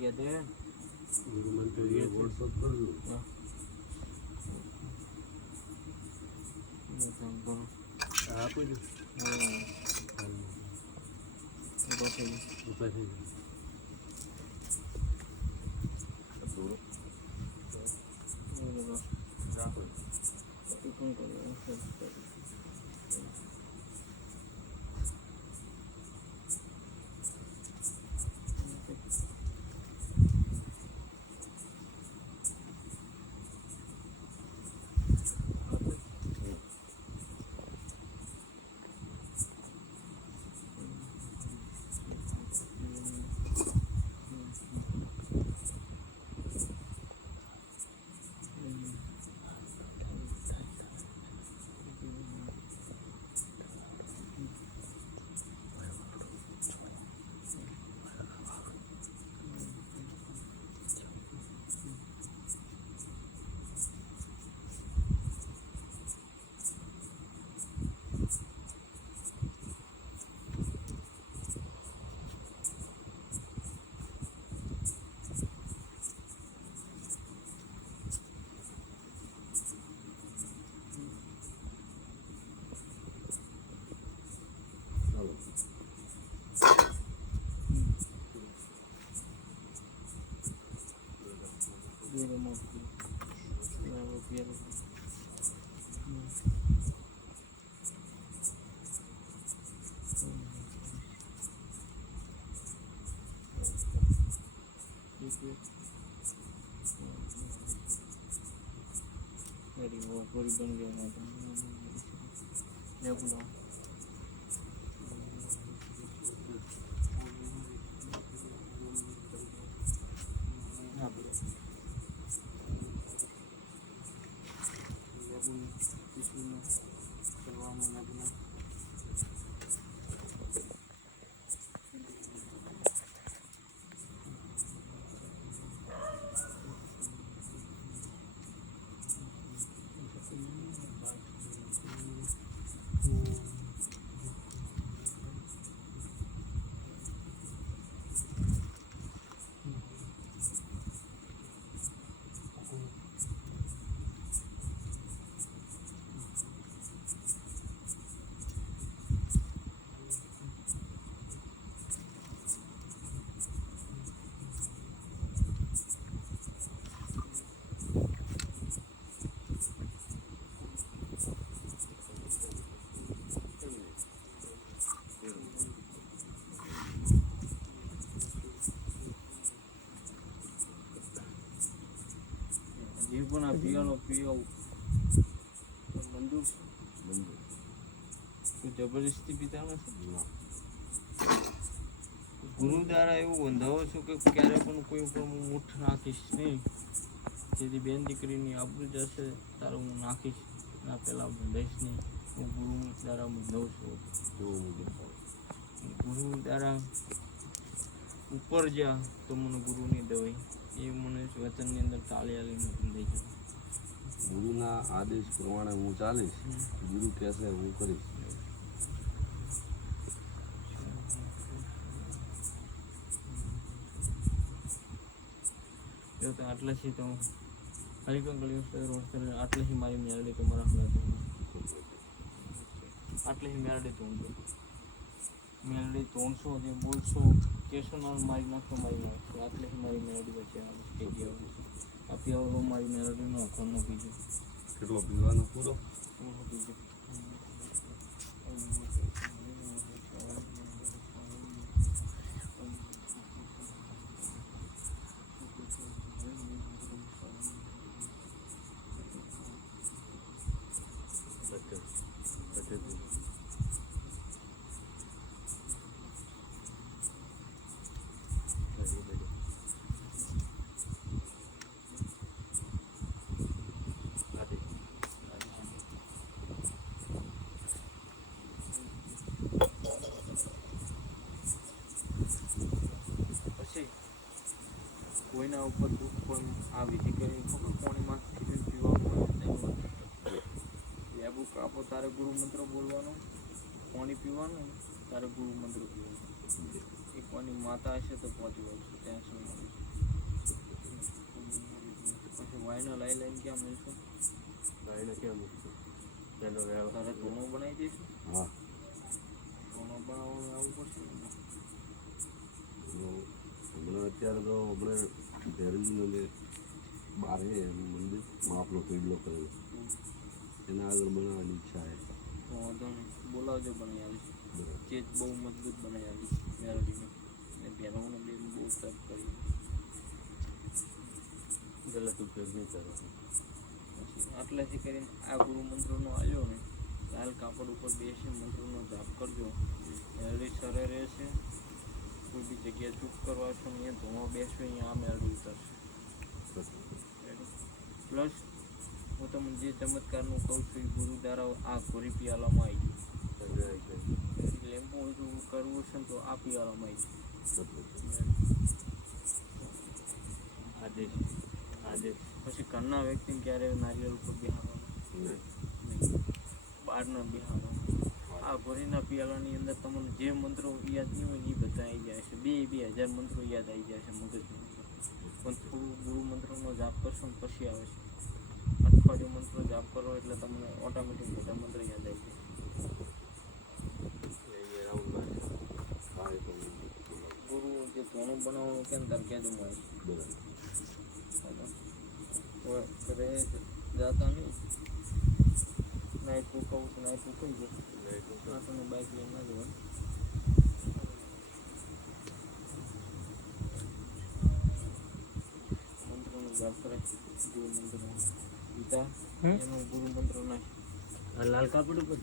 याद है गुरु मंत्र ये व्हाट्सएप कर दो आप ही ऊपर से मेरी वो पूरी बन गया है देखो ना ये पण पियानो पियो बंदूक जबरदस्ती પીતા નથી ગુરુ દ્વારા એવું બંધાવો છું કે ક્યારે પણ કોઈ ઉપર હું ઊઠ નાખીશ નહીં જેથી બેન દીકરીની આબરૂ જશે તારે હું નાખીશ ના પહેલાં બંધાઈશ નહીં હું ગુરુ દ્વારા બંધાવું છું ગુરુ દ્વારા ઉપર જા તો મને ગુરુની દવાઈ એ મને વચનની અંદર તાળી આલીને બંધાઈ જાય ગુરુના આદેશ પ્રમાણે હું ચાલીશ ગુરુ કહેશે હું કરીશ એવું તો આટલાથી તો ખાલી કંકળી રોડ આટલાથી મારી મેળવી તો મારા હમણાં આટલાથી મેળવી તો હું મેલડી 300 જે બોલશો કેશો ના મારી નાખો મારી નાખશો આટલે મારી મેલડી વચ્ચે આવે છે કે આ પીવડો મારી મેલડીનો અખોનો બીજો કેટલો પીવાનો પૂરો પૂરો બીજો પછી કોઈના ઉપર દુઃખ પણ આ વિધિ કરી ખબર કોની માંથી પીવાનું હોય લેબુ કાપો તારે ગુરુ મંત્ર બોલવાનો પાણી પીવાનું તારે ગુરુ મંત્ર પીવાનું એ કોની માતા હશે તો પહોંચી વળશે ત્યાં સુધી પછી વાયનો લઈ લઈને ક્યાં મળશું ભાઈને કેમ પેલો વેળો તારે ધૂણો બનાવી દઈશું હા ધૂણો બનાવવાનું આવવું પડશે હમણાં અત્યારે તો આપણે ભેરવીને જે બહાર છે એનું મંદિર માપનો પેડલો કરેલો એના આગળ બનાવવાની ઈચ્છા છે તો વાંધો નહીં બોલાવજો બનાવી આવીશ બરાબર ચેત બહુ મજબૂત બનાવી આવીશ મેલડીને ને પહેરવાનો બી બહુ સર્ચ કરી ગલત ઉપયોગ નહીં કરો પછી આટલાથી કરીને આ ગુરુ મંત્રનો આવ્યો ને લાલ કાપડ ઉપર બેસી મંત્રનો જાપ કરજો મેલડી સરે રહેશે કોઈ બી જગ્યાએ ચૂપ કરવા છો અહીંયા ધોવા બેસો અહીંયા આ મેળવી ઉતરશે પ્લસ હું તમને જે ચમત્કારનું કહું છું એ ગુરુ દ્વારા આ ઘોરી પિયાલામાં આવી ગયું લેમ્પો જો કરવું છે ને તો આ પિયાલામાં આવી આદેશ પછી ઘરના વ્યક્તિને ક્યારે નારિયેળ ઉપર બિહારવાનું બહારના બિહારવાનું આ ભરીના પિયાલાની અંદર તમને જે મંત્રો યાદ નહીં હોય એ બધા આવી જાય છે 2000 મંત્રો યાદ આવી જાય છે મગજની અંદર પણ થોડું ગુરુ મંત્રનો જાપ કરશો ને પછી આવે છે અઠવાડિયું મંત્ર જાપ કરો એટલે તમને ઓટોમેટિક બધા મંત્ર યાદ આવી જાય ગુરુ જે ધોણું બનાવવાનું કે ને તાર કહેજો મળે બરાબર ઘરે જાતા નહીં નાઇટ પૂકાવું તો નાઇટ પૂકાઈ ગયો તમે બાઇક લઈને ના જવાનું મંત્રનો જાપ કરે ગુરુ મંત્ર ગીતા એનો ગુરુ મંત્ર નાખ લાલ કાપડ ઉપર